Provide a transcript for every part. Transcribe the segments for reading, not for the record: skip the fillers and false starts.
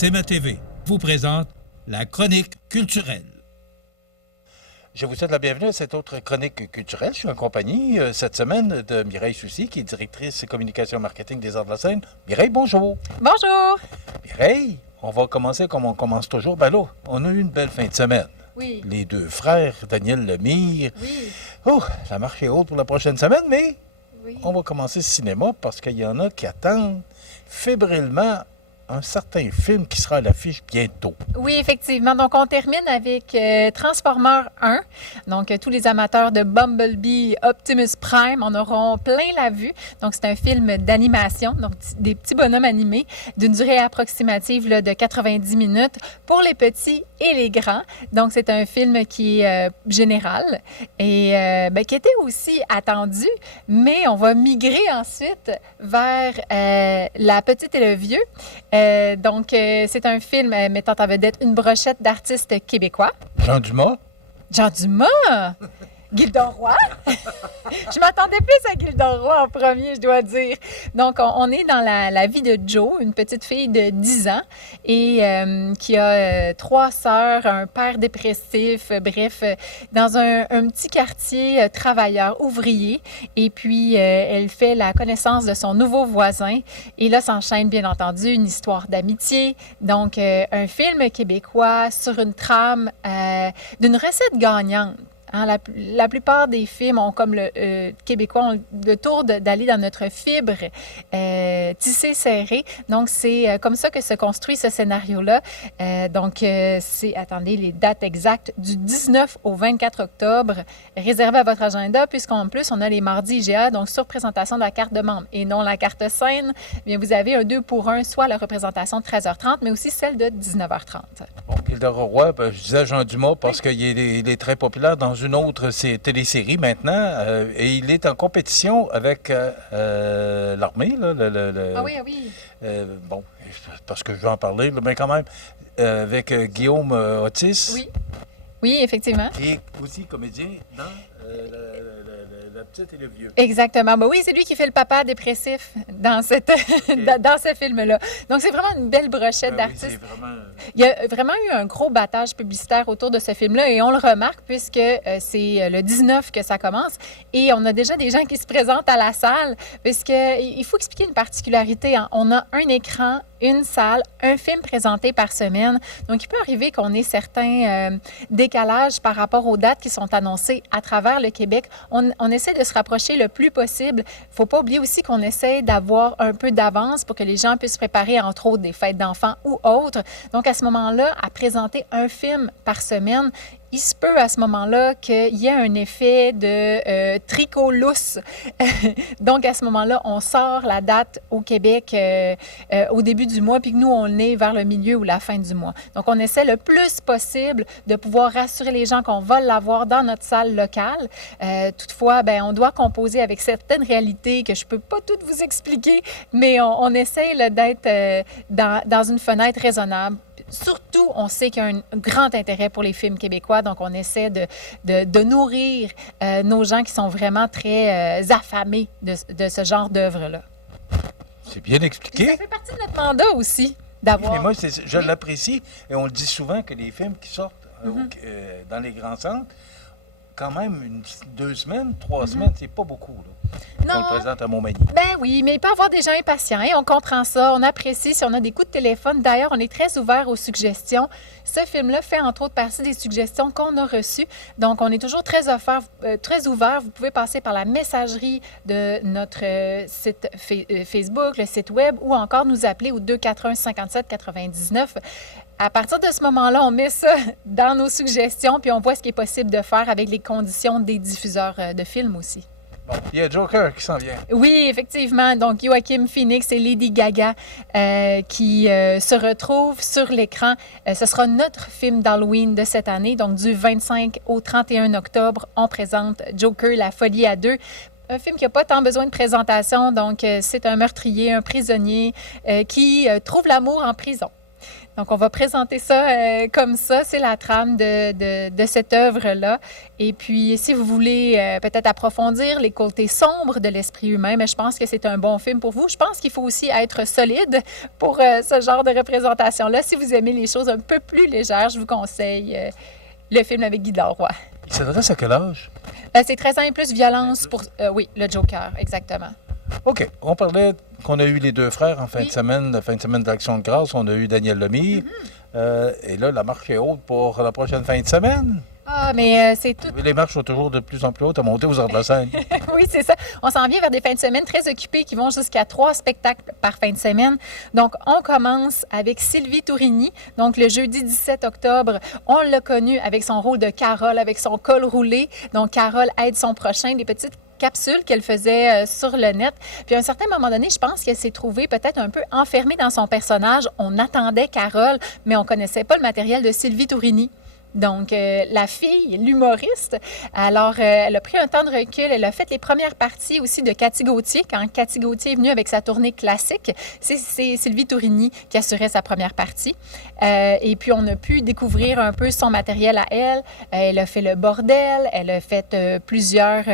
C'est ma TV vous présente la chronique culturelle. Je vous souhaite la bienvenue à cette autre chronique culturelle. Je suis en compagnie cette semaine de Mireille Soucy, qui est directrice communication marketing des Arts de la Scène. Mireille, bonjour. Bonjour. Mireille, on va commencer comme on commence toujours. Ben là, on a eu une belle fin de semaine. Oui. Les deux frères, Daniel Lemire. Oui. Oh, la marche est haute pour la prochaine semaine, mais Oui. on va commencer le cinéma parce qu'il y en a qui attendent fébrilement un certain film qui sera à l'affiche bientôt. Oui, effectivement. Donc, on termine avec Transformers 1. Donc, tous les amateurs de Bumblebee, Optimus Prime en auront plein la vue. Donc, c'est un film d'animation, donc des petits bonhommes animés d'une durée approximative là, de 90 minutes pour les petits et les grands. Donc, c'est un film qui est général et qui était aussi attendu, mais on va migrer ensuite vers la petite et le vieux. C'est un film mettant en vedette une brochette d'artistes québécois. Jean Dumas. Jean Dumas! Gildon Roy. Je m'attendais plus à Gildon Roy en premier, je dois dire. Donc, on est dans la vie de Jo, une petite fille de 10 ans et qui a 3 sœurs, un père dépressif, bref, dans un petit quartier travailleur, ouvrier. Et puis, elle fait la connaissance de son nouveau voisin. Et là, s'enchaîne, bien entendu, une histoire d'amitié. Donc, un film québécois sur une trame d'une recette gagnante. Hein, la plupart des films ont, comme le Québécois, ont le tour d'aller dans notre fibre tissée serrée. Donc, c'est comme ça que se construit ce scénario-là. C'est, attendez, les dates exactes, du 19 au 24 octobre, réservé à votre agenda, puisqu'en plus, on a les mardis IGA, donc sur présentation de la carte de membre et non la carte scène. Bien, vous avez un 2 pour 1, soit la représentation de 13h30, mais aussi celle de 19h30. Bon, Gildon Roy, je disais Jean Dumas parce qu'il est très populaire dans une autre télésérie maintenant, et il est en compétition avec l'armée. Là, Ah oui, ah oui. Bon, parce que je vais en parler, mais quand même, avec Guillaume Otis. Oui. Oui, effectivement. Qui est aussi comédien dans La petite et le vieux. Exactement. Ben oui, c'est lui qui fait le papa dépressif dans, dans ce film-là. Donc, c'est vraiment une belle brochette d'artistes. Oui, vraiment... Il y a vraiment eu un gros battage publicitaire autour de ce film-là et on le remarque puisque c'est le 19 que ça commence et on a déjà des gens qui se présentent à la salle puisqu'il faut expliquer une particularité. Hein. On a un écran, une salle, un film présenté par semaine. Donc, il peut arriver qu'on ait certains décalages par rapport aux dates qui sont annoncées à travers le Québec. On essaie de se rapprocher le plus possible. Il ne faut pas oublier aussi qu'on essaie d'avoir un peu d'avance pour que les gens puissent préparer, entre autres, des fêtes d'enfants ou autres. Donc, à ce moment-là, à présenter un film par semaine, il se peut à ce moment-là qu'il y ait un effet de tricot lousse. Donc, à ce moment-là, on sort la date au Québec au début du mois, puis que nous, on est vers le milieu ou la fin du mois. Donc, on essaie le plus possible de pouvoir rassurer les gens qu'on va l'avoir dans notre salle locale. Toutefois, on doit composer avec certaines réalités que je ne peux pas toutes vous expliquer, mais on essaie d'être dans une fenêtre raisonnable. Surtout, on sait qu'il y a un grand intérêt pour les films québécois, donc on essaie de nourrir nos gens qui sont vraiment très affamés de ce genre d'œuvre-là. C'est bien expliqué. Puis ça fait partie de notre mandat aussi, d'avoir... Oui, mais moi, je l'apprécie, et on le dit souvent que les films qui sortent dans les grands centres, quand même 2 semaines, 3 semaines, c'est pas beaucoup, là. Non. On le présente à Montmagny. Ben oui, mais il peut y avoir des gens impatients. Hein? On comprend ça, on apprécie si on a des coups de téléphone. D'ailleurs, on est très ouvert aux suggestions. Ce film-là fait entre autres partie des suggestions qu'on a reçues. Donc, on est toujours très ouvert. Vous pouvez passer par la messagerie de notre site Facebook, le site web, ou encore nous appeler au 241-57-99. À partir de ce moment-là, on met ça dans nos suggestions, puis on voit ce qui est possible de faire avec les conditions des diffuseurs de films aussi. Bon, il y a Joker qui s'en vient. Oui, effectivement. Donc, Joaquin Phoenix et Lady Gaga qui se retrouvent sur l'écran. Ce sera notre film d'Halloween de cette année. Donc, du 25 au 31 octobre, on présente Joker, La folie à deux. Un film qui n'a pas tant besoin de présentation. Donc, c'est un meurtrier, un prisonnier qui trouve l'amour en prison. Donc, on va présenter ça comme ça. C'est la trame de cette œuvre-là. Et puis, si vous voulez peut-être approfondir les côtés sombres de l'esprit humain, mais je pense que c'est un bon film pour vous. Je pense qu'il faut aussi être solide pour ce genre de représentation-là. Si vous aimez les choses un peu plus légères, je vous conseille le film avec Guy Delroy. Il s'adresse à quel âge? C'est 13 ans et plus, violence pour... oui, le Joker, exactement. OK. On parlait qu'on a eu les deux frères en fin de semaine, la fin de semaine d'Action de grâce. On a eu Daniel Lemire. Et là, la marche est haute pour la prochaine fin de semaine. Ah, mais c'est tout... Les marches sont toujours de plus en plus hautes à monter aux Arts de la Scène. Oui, c'est ça. On s'en vient vers des fins de semaine très occupées qui vont jusqu'à 3 spectacles par fin de semaine. Donc, on commence avec Sylvie Tourigny. Donc, le jeudi 17 octobre, on l'a connue avec son rôle de Carole, avec son col roulé. Donc, Carole aide son prochain, des petites capsules qu'elle faisait sur le net. Puis à un certain moment donné, je pense qu'elle s'est trouvée peut-être un peu enfermée dans son personnage. On attendait Carole, mais on ne connaissait pas le matériel de Sylvie Tourigny. Donc, la fille, l'humoriste, alors, elle a pris un temps de recul. Elle a fait les premières parties aussi de Cathy Gauthier. Quand Cathy Gauthier est venue avec sa tournée classique, c'est Sylvie Tourigny qui assurait sa première partie. Et puis, on a pu découvrir un peu son matériel à elle. Elle a fait le bordel, elle a fait plusieurs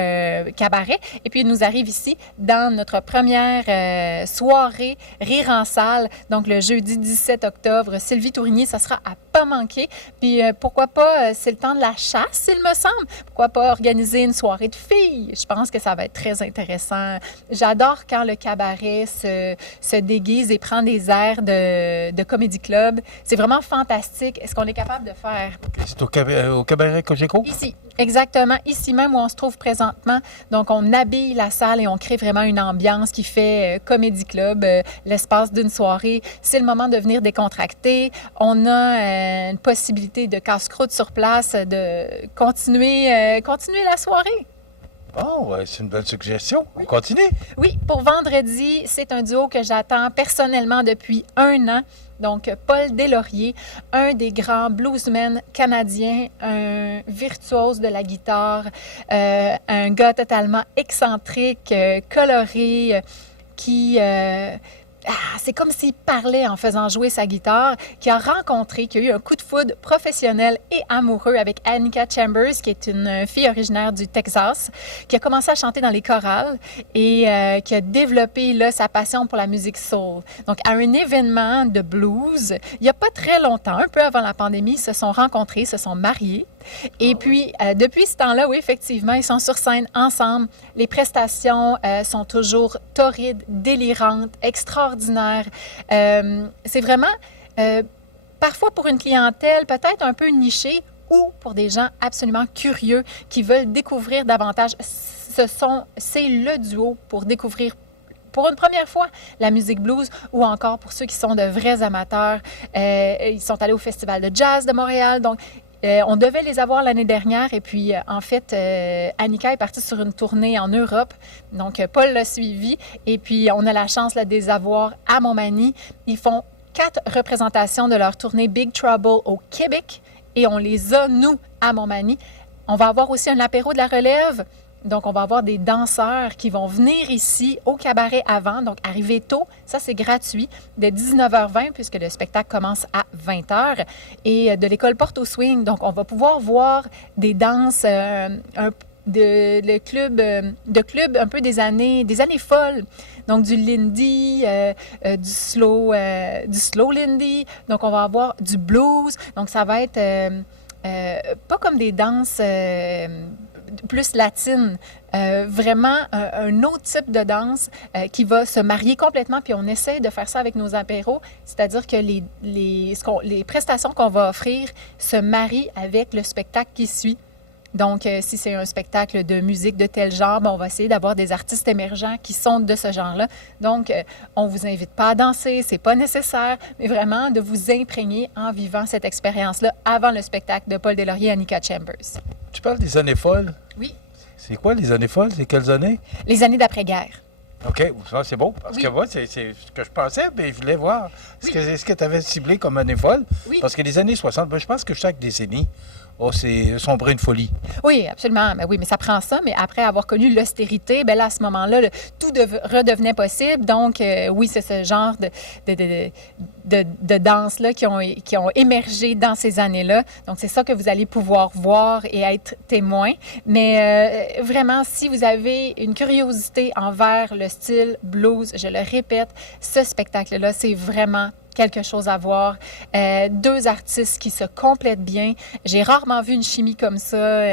cabarets. Et puis, elle nous arrive ici dans notre première soirée Rire en salle. Donc, le jeudi 17 octobre, Sylvie Tourigny, ça sera à pas manquer. Puis, pourquoi pas, c'est le temps de la chasse, il me semble. Pourquoi pas organiser une soirée de filles? Je pense que ça va être très intéressant. J'adore quand le cabaret se déguise et prend des airs de comédie club. C'est vraiment fantastique. Est-ce qu'on est capable de faire? C'est au cabaret Cogeco? Ici, exactement. Ici même où on se trouve présentement. Donc, on habille la salle et on crée vraiment une ambiance qui fait comédie club, l'espace d'une soirée. C'est le moment de venir décontracter. On a une possibilité de casse-croûte sur place, de continuer la soirée. Oh, ouais, c'est une bonne suggestion. On continue. Oui, pour vendredi, c'est un duo que j'attends personnellement depuis 1 an. Donc, Paul Deslauriers, un des grands bluesmen canadiens, un virtuose de la guitare, un gars totalement excentrique, coloré, qui... c'est comme s'il parlait en faisant jouer sa guitare, qui a eu un coup de foudre professionnel et amoureux avec Annika Chambers, qui est une fille originaire du Texas, qui a commencé à chanter dans les chorales et qui a développé là, sa passion pour la musique soul. Donc, à un événement de blues, il n'y a pas très longtemps, un peu avant la pandémie, ils se sont rencontrés, se sont mariés. Et puis, depuis ce temps-là, oui, effectivement, ils sont sur scène ensemble. Les prestations sont toujours torrides, délirantes, extraordinaires. C'est vraiment, parfois pour une clientèle peut-être un peu nichée ou pour des gens absolument curieux qui veulent découvrir davantage. C'est le duo pour découvrir pour une première fois la musique blues ou encore pour ceux qui sont de vrais amateurs. Ils sont allés au Festival de jazz de Montréal, donc on devait les avoir l'année dernière et puis, en fait, Annika est partie sur une tournée en Europe. Donc, Paul l'a suivi et puis on a la chance là, de les avoir à Montmagny. Ils font 4 représentations de leur tournée Big Trouble au Québec et on les a, nous, à Montmagny. On va avoir aussi un apéro de la relève. Donc, on va avoir des danseurs qui vont venir ici au cabaret avant, donc arriver tôt. Ça, c'est gratuit, dès 19h20, puisque le spectacle commence à 20h. Et de l'école Porte au Swing, donc on va pouvoir voir des danses, de club un peu des années folles. Donc, du Lindy, du slow Lindy. Donc, on va avoir du blues. Donc, ça va être pas comme des danses... plus latine, vraiment un autre type de danse qui va se marier complètement, puis on essaie de faire ça avec nos apéros, c'est-à-dire que les prestations qu'on va offrir se marient avec le spectacle qui suit. Donc, si c'est un spectacle de musique de tel genre, on va essayer d'avoir des artistes émergents qui sont de ce genre-là. Donc, on ne vous invite pas à danser, c'est pas nécessaire, mais vraiment de vous imprégner en vivant cette expérience-là avant le spectacle de Paul Deslauriers et Annika Chambers. Tu parles des années folles? Oui. C'est quoi les années folles? C'est quelles années? Les années d'après-guerre. OK, ça c'est beau, parce Oui. que moi, c'est ce que je pensais, mais je voulais voir. Est-ce que tu avais ciblé comme année folle? Oui. Parce que les années 60, je pense que chaque décennie c'est sombré une folie. Oui, absolument. Mais oui, mais ça prend ça. Mais après avoir connu l'austérité, bien là, à ce moment-là, tout redevenait possible. Donc, oui, c'est ce genre de danse-là qui ont émergé dans ces années-là. Donc, c'est ça que vous allez pouvoir voir et être témoin. Mais vraiment, si vous avez une curiosité envers le style blues, je le répète, ce spectacle-là, c'est vraiment quelque chose à voir. Deux artistes qui se complètent bien. J'ai rarement vu une chimie comme ça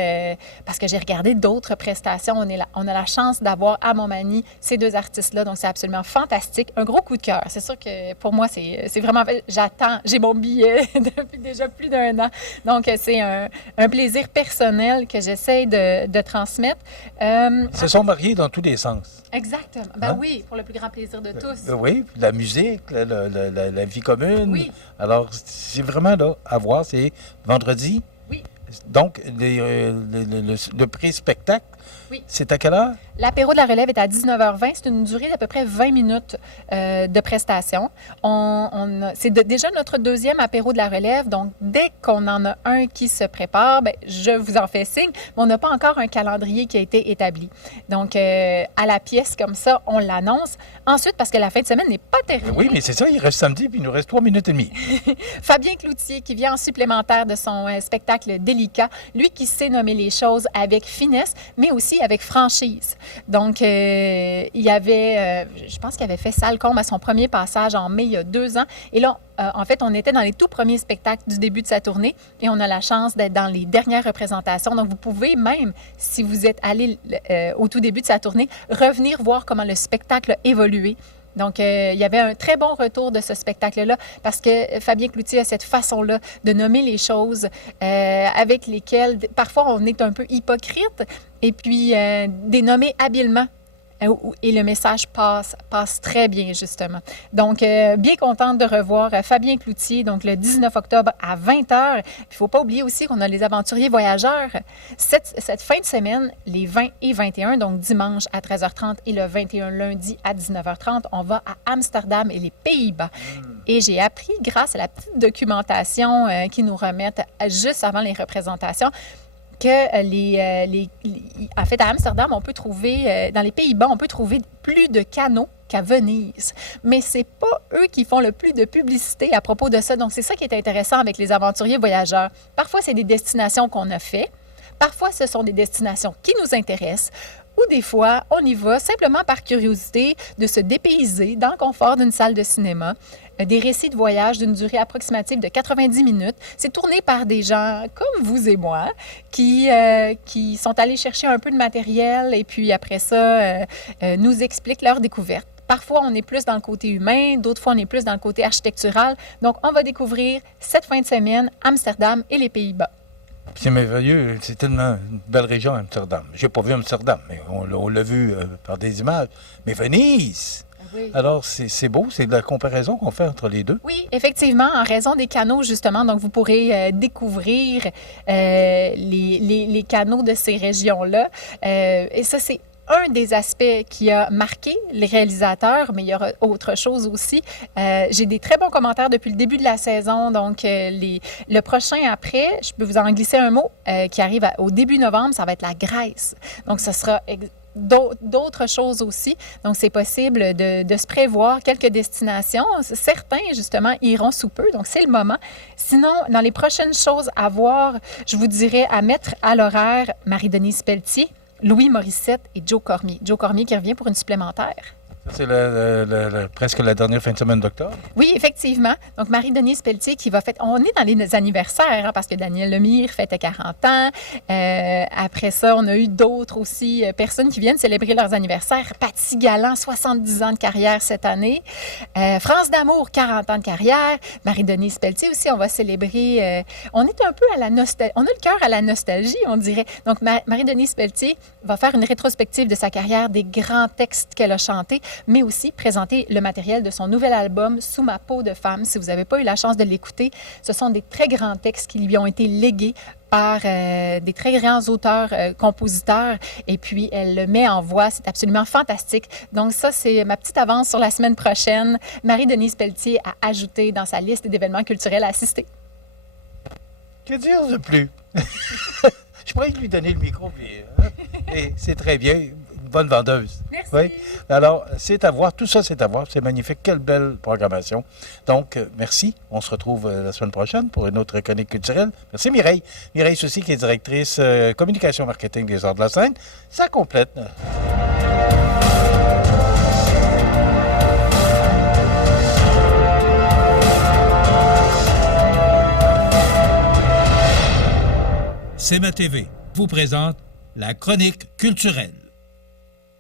parce que j'ai regardé d'autres prestations. On a la chance d'avoir à Montmagny ces deux artistes-là. Donc, c'est absolument fantastique. Un gros coup de cœur. C'est sûr que pour moi, c'est vraiment... J'attends. J'ai mon billet depuis déjà plus d'1 an. Donc, c'est un plaisir personnel que j'essaie de transmettre. Ils se sont mariés dans tous les sens. Exactement. Ben oui, pour le plus grand plaisir de tous. Oui, la musique, la vie commune. Oui. Alors, c'est vraiment là à voir. C'est vendredi. Oui. Donc, le pré-spectacle, oui. C'est à quelle heure? L'apéro de la relève est à 19h20. C'est une durée d'à peu près 20 minutes de prestation. C'est déjà notre deuxième apéro de la relève. Donc, dès qu'on en a un qui se prépare, bien, je vous en fais signe. Mais on n'a pas encore un calendrier qui a été établi. Donc, à la pièce comme ça, on l'annonce. Ensuite, parce que la fin de semaine n'est pas terminée. Oui, mais c'est ça. Il reste samedi, puis il nous reste 3 minutes et demie. Fabien Cloutier, qui vient en supplémentaire de son spectacle Délicat. Lui qui sait nommer les choses avec finesse, mais aussi avec franchise. Donc, il y avait, je pense qu'il avait fait Salcombe à son premier passage en mai il y a 2 ans. Et là, en fait, on était dans les tout premiers spectacles du début de sa tournée et on a la chance d'être dans les dernières représentations. Donc, vous pouvez même, si vous êtes allé au tout début de sa tournée, revenir voir comment le spectacle a évolué. Donc, il y avait un très bon retour de ce spectacle-là parce que Fabien Cloutier a cette façon-là de nommer les choses avec lesquelles, parfois, on est un peu hypocrite et puis dénommer habilement. Et le message passe très bien, justement. Donc, bien contente de revoir Fabien Cloutier, donc le 19 octobre à 20h. Il ne faut pas oublier aussi qu'on a les aventuriers voyageurs. Cette fin de semaine, les 20 et 21, donc dimanche à 13h30 et le 21 lundi à 19h30, on va à Amsterdam et les Pays-Bas. Et j'ai appris, grâce à la petite documentation qu'ils nous remettent juste avant les représentations, que en fait, à Amsterdam, on peut trouver, dans les Pays-Bas, on peut trouver plus de canaux qu'à Venise. Mais c'est pas eux qui font le plus de publicité à propos de ça. Donc, c'est ça qui est intéressant avec les aventuriers voyageurs. Parfois, c'est des destinations qu'on a fait. Parfois, ce sont des destinations qui nous intéressent. Ou des fois, on y va simplement par curiosité de se dépayser dans le confort d'une salle de cinéma. Des récits de voyage d'une durée approximative de 90 minutes. C'est tourné par des gens comme vous et moi qui sont allés chercher un peu de matériel et puis après ça, nous expliquent leur découverte. Parfois, on est plus dans le côté humain, d'autres fois, on est plus dans le côté architectural. Donc, on va découvrir cette fin de semaine Amsterdam et les Pays-Bas. C'est merveilleux. C'est tellement une belle région, Amsterdam. Je n'ai pas vu Amsterdam, mais on l'a vu par des images. Mais Venise! Oui. Alors, c'est beau, c'est de la comparaison qu'on fait entre les deux. Oui, effectivement, en raison des canaux, justement. Donc, vous pourrez découvrir les canaux de ces régions-là. Et ça, c'est un des aspects qui a marqué les réalisateurs, mais il y aura autre chose aussi. J'ai des très bons commentaires depuis le début de la saison. Donc, le prochain après, je peux vous en glisser un mot, qui arrive au début novembre, ça va être la Grèce. Donc, ce sera d'autres choses aussi. Donc, c'est possible de se prévoir quelques destinations. Certains, justement, iront sous peu. Donc, c'est le moment. Sinon, dans les prochaines choses à voir, je vous dirais à mettre à l'horaire Marie-Denise Pelletier, Louis Morissette et Joe Cormier. Joe Cormier qui revient pour une supplémentaire. C'est presque la dernière fin de semaine d'octobre. Oui, effectivement. Donc, Marie-Denise Pelletier qui va fêter... On est dans les anniversaires, parce que Daniel Lemire fêtait 40 ans. Après ça, on a eu d'autres aussi personnes qui viennent célébrer leurs anniversaires. Paty Galland, 70 ans de carrière cette année. France D'Amour, 40 ans de carrière. Marie-Denise Pelletier aussi, on va célébrer... on est un peu à la nostalgie. On a le cœur à la nostalgie, on dirait. Donc, Marie-Denise Pelletier va faire une rétrospective de sa carrière, des grands textes qu'elle a chantés, mais aussi présenter le matériel de son nouvel album « Sous ma peau de femme ». Si vous n'avez pas eu la chance de l'écouter, ce sont des très grands textes qui lui ont été légués par des très grands auteurs, compositeurs, et puis elle le met en voix. C'est absolument fantastique. Donc ça, c'est ma petite avance sur la semaine prochaine. Marie-Denise Pelletier a ajouté dans sa liste d'événements culturels à assister. Que dire de plus? Je pourrais lui donner le micro, puis, et c'est très bien. Une bonne vendeuse. Merci. Oui. Alors, c'est à voir. Tout ça, c'est à voir. C'est magnifique. Quelle belle programmation. Donc, merci. On se retrouve la semaine prochaine pour une autre chronique culturelle. Merci, Mireille. Mireille Soucy, qui est directrice communication marketing des Arts de la Scène. Ça complète. CMA TV vous présente la chronique culturelle.